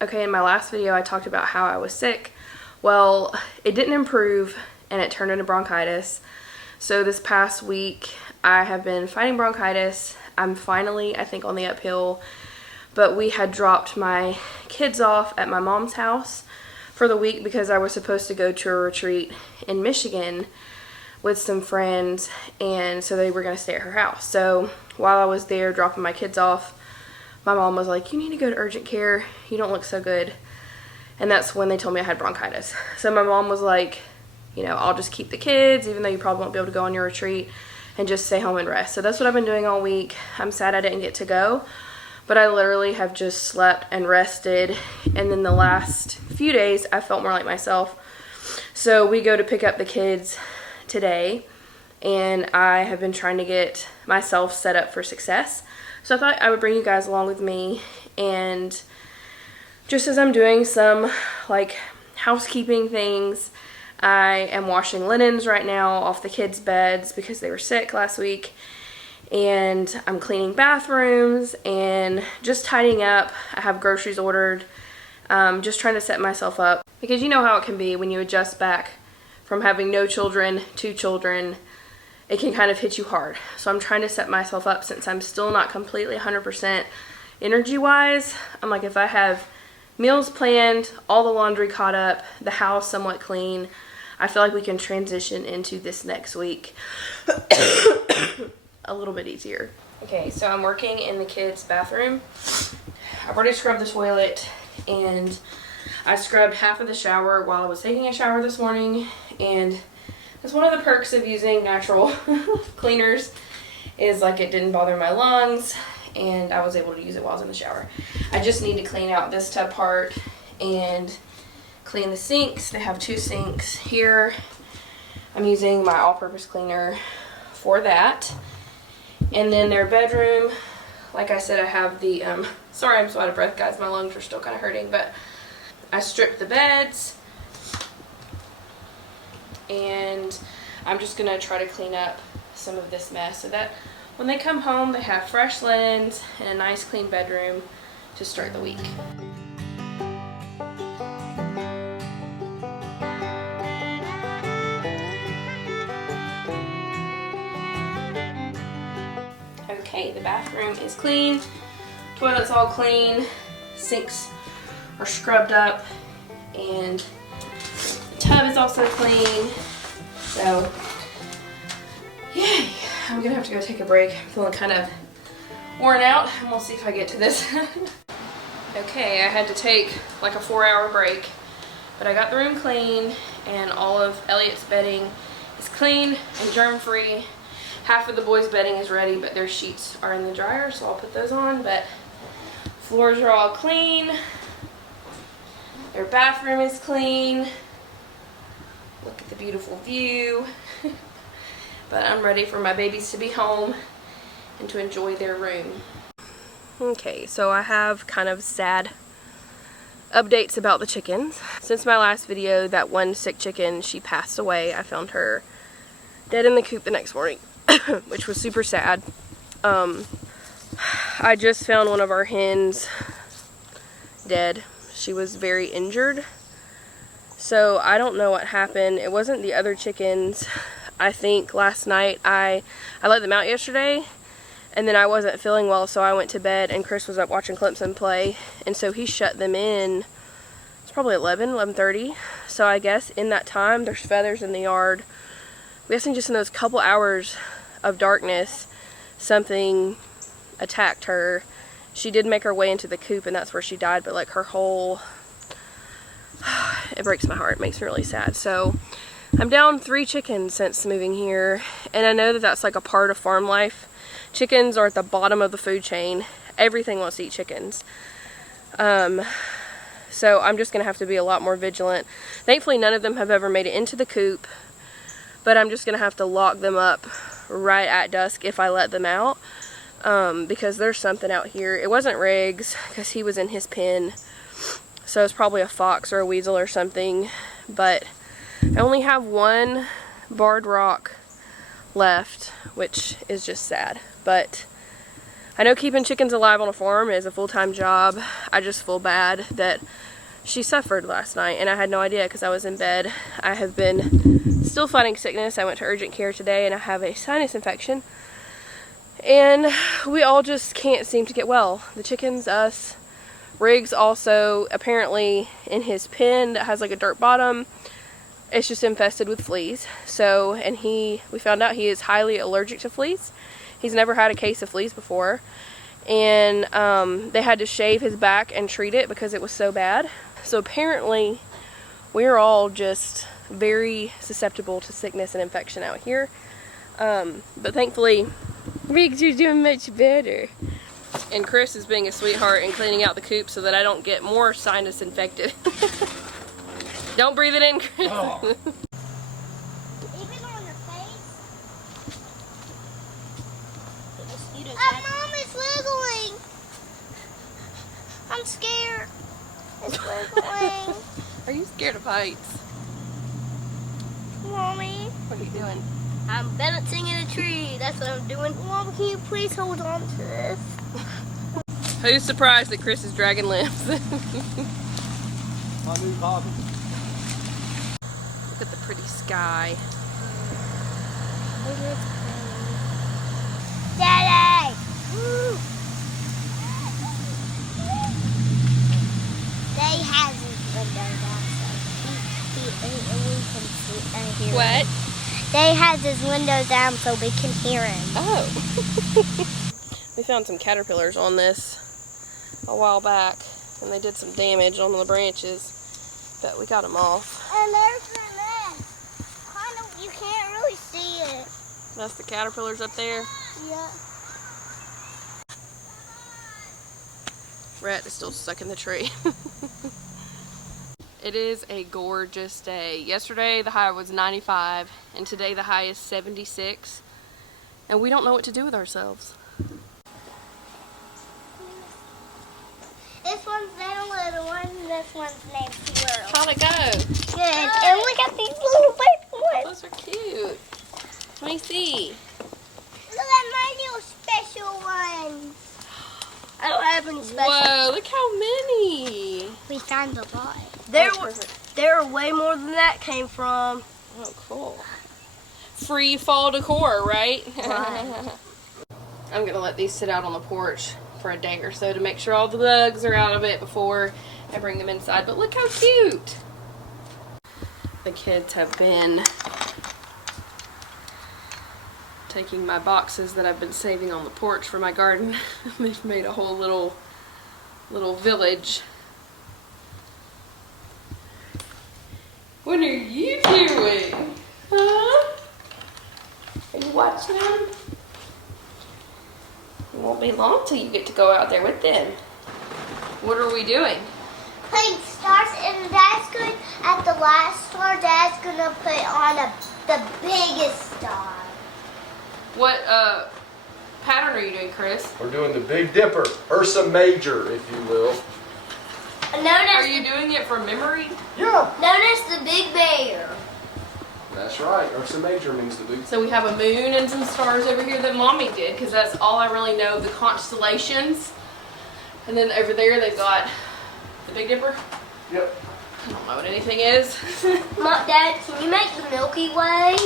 Okay, in my last video I talked about how I was sick. Well, it didn't improve and it turned into bronchitis. So this past week I have been fighting bronchitis. I'm finally, I think, on the uphill, but we had dropped my kids off at my mom's house for the week because I was supposed to go to a retreat in Michigan with some friends, and so they were going to stay at her house. So while I was there dropping my kids off, my mom was like, "You need to go to urgent care. You don't look so good." And that's when they told me I had bronchitis. So my mom was like, you know, "I'll just keep the kids, even though you probably won't be able to go on your retreat, and just stay home and rest." So that's what I've been doing all week. I'm sad I didn't get to go, but I literally have just slept and rested. And then the last few days, I felt more like myself. So we go to pick up the kids today, and I have been trying to get myself set up for success. So I thought I would bring you guys along with me, and just as I'm doing some like housekeeping things, I am washing linens right now off the kids' beds because they were sick last week, and I'm cleaning bathrooms and just tidying up. I have groceries ordered, just trying to set myself up, because you know how it can be when you adjust back from having no children to children. It can kind of hit you hard. So I'm trying to set myself up, since I'm still not completely 100% energy-wise. I'm like, if I have meals planned, all the laundry caught up, the house somewhat clean, I feel like we can transition into this next week a little bit easier. Okay, so I'm working in the kids' bathroom. I've already scrubbed the toilet, and I scrubbed half of the shower while I was taking a shower this morning, and that's one of the perks of using natural cleaners, is like it didn't bother my lungs, and I was able to use it while I was in the shower. I just need to clean out this tub part and clean the sinks. They have 2 sinks here. I'm using my all-purpose cleaner for that. And then their bedroom, like I said, I have the, sorry I'm so out of breath, guys, my lungs are still kind of hurting, but I stripped the beds, and I'm just going to try to clean up some of this mess so that when they come home they have fresh linens and a nice clean bedroom to start the week. Okay, the bathroom is clean, toilet's all clean, sinks are scrubbed up, and the tub is also clean. So, yay! I'm gonna have to go take a break. I'm feeling kind of worn out, and we'll see if I get to this. Okay, I had to take like a 4-hour break, but I got the room clean, and all of Elliot's bedding is clean and germ-free. Half of the boys' bedding is ready, but their sheets are in the dryer, so I'll put those on. But floors are all clean. Their bathroom is clean. Look at the beautiful view. But I'm ready for my babies to be home and to enjoy their room. Okay, so I have kind of sad updates about the chickens. Since my last video, that one sick chicken, she passed away. I found her dead in the coop the next morning, which was super sad. I just found one of our hens dead. She was very injured. So I don't know what happened. It wasn't the other chickens. I think last night I let them out yesterday, and then I wasn't feeling well, so I went to bed, and Chris was up watching Clemson play, and so he shut them in. It's probably 11:30. So I guess in that time there's feathers in the yard. I'm guessing just in those couple hours of darkness something attacked her. She did make her way into the coop, and that's where she died, but like her whole, it breaks my heart. It makes me really sad. So I'm down 3 chickens since moving here, and I know that that's like a part of farm life. Chickens are at the bottom of the food chain. Everything wants to eat chickens. So I'm just going to have to be a lot more vigilant. Thankfully, none of them have ever made it into the coop, but I'm just going to have to lock them up right at dusk if I let them out, because there's something out here. It wasn't Riggs, because he was in his pen, so it's probably a fox or a weasel or something, but I only have 1 barred rock left, which is just sad, but I know keeping chickens alive on a farm is a full-time job. I just feel bad that she suffered last night, and I had no idea because I was in bed. I have been still fighting sickness. I went to urgent care today, and I have a sinus infection. And we all just can't seem to get well. The chickens, us. Riggs also, apparently in his pen that has like a dirt bottom, it's just infested with fleas. So, and we found out he is highly allergic to fleas. He's never had a case of fleas before. And they had to shave his back and treat it because it was so bad. So apparently we're all just very susceptible to sickness and infection out here. But thankfully, Riggs is doing much better. And Chris is being a sweetheart and cleaning out the coop so that I don't get more sinus infected. Don't breathe it in, Chris. Oh. Even on your face? Mom is wiggling. I'm scared. It's wiggling. Are you scared of heights? Mommy. What are you doing? I'm balancing in a tree. That's what I'm doing. Mom, can you please hold on to this? Who's surprised that Chris is dragging limbs? My new hobby. Look at the pretty sky. Daddy! Woo. They have his window down so we can see and hear What? him. They has his window down so we can hear him. Oh. We found some caterpillars on this a while back, and they did some damage on the branches, but we got them off. And there's the nest. Kind of, you can't really see it. That's the caterpillars up there. Yeah. Rat is still stuck in the tree. It is a gorgeous day. Yesterday the high was 95, and today the high is 76, and we don't know what to do with ourselves. This one's named Little One, and this one's named Squirrel. How'd it go? Good. And look at these little baby ones. Those are cute. Let me see. Look at my little special ones. I don't have any special. Whoa, look how many. We found a lot. There are way more than that came from. Oh, cool. Free fall decor, right? Right. I'm gonna let these sit out on the porch for a day or so to make sure all the bugs are out of it before I bring them inside. But look how cute. The kids have been taking my boxes that I've been saving on the porch for my garden. They've made a whole little village. What are you doing? Huh? Are you watching them? It won't be long till you get to go out there with them. What are we doing? Putting stars, and Dad's going, at the last star, Dad's going to put on the biggest star. What pattern are you doing, Chris? We're doing the Big Dipper, Ursa Major, if you will. Are you doing it from memory? Yeah. Known as the Big Bear. That's right. Ursa Major means the big. So we have a moon and some stars over here that Mommy did, because that's all I really know, the constellations. And then over there they've got the Big Dipper. Yep. I don't know what anything is. Dad, can you make the Milky Way?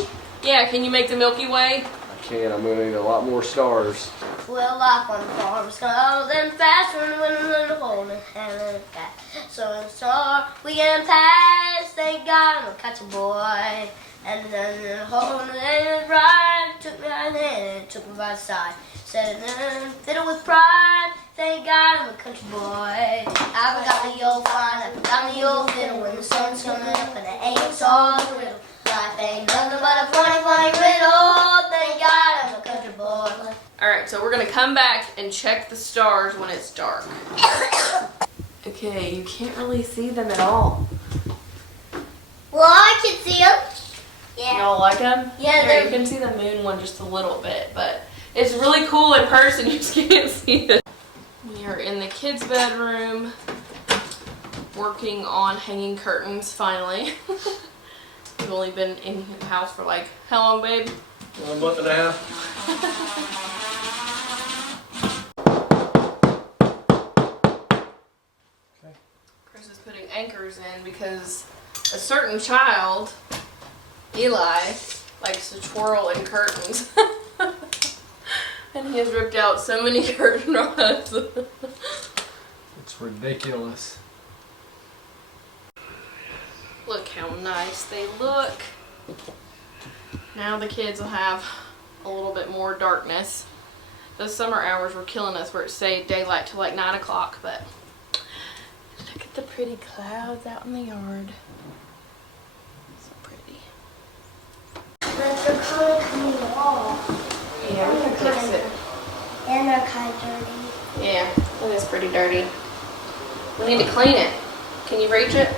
Yeah, can you make the Milky Way? I can. I'm going to need a lot more stars. Well, life on the farm's golden fast, when the hole in heaven fast. So we can pass, thank God, I'm catch a boy. And then the hole in the right, took me by the hand, took me by the side. Said fiddle with pride, thank God, I'm a country boy. I forgot the old fine, I forgot the old fiddle, when the sun's coming up and the ain't all the riddle. Life ain't nothing but a funny riddle, thank God, I'm a country boy. Alright, so we're going to come back and check the stars when it's dark. Okay, you can't really see them at all. Well, I can see them. You Yeah. don't like them? Yeah, Here, you can see the moon one just a little bit, but it's really cool in person. You just can't see it. We are in the kids' bedroom working on hanging curtains, finally. We've only been in the house for like, how long, babe? A month and a half. Chris is putting anchors in because a certain child, Eli, likes to twirl in curtains. And he has ripped out so many curtain rods. It's ridiculous. Look how nice they look. Now the kids will have a little bit more darkness. Those summer hours were killing us where it stayed daylight till like 9 o'clock, but look at the pretty clouds out in the yard. So pretty. But they're kind of coming off. Yeah, we can fix it. And they're kind of dirty. Yeah, it is pretty dirty. We need to clean it. Can you reach it?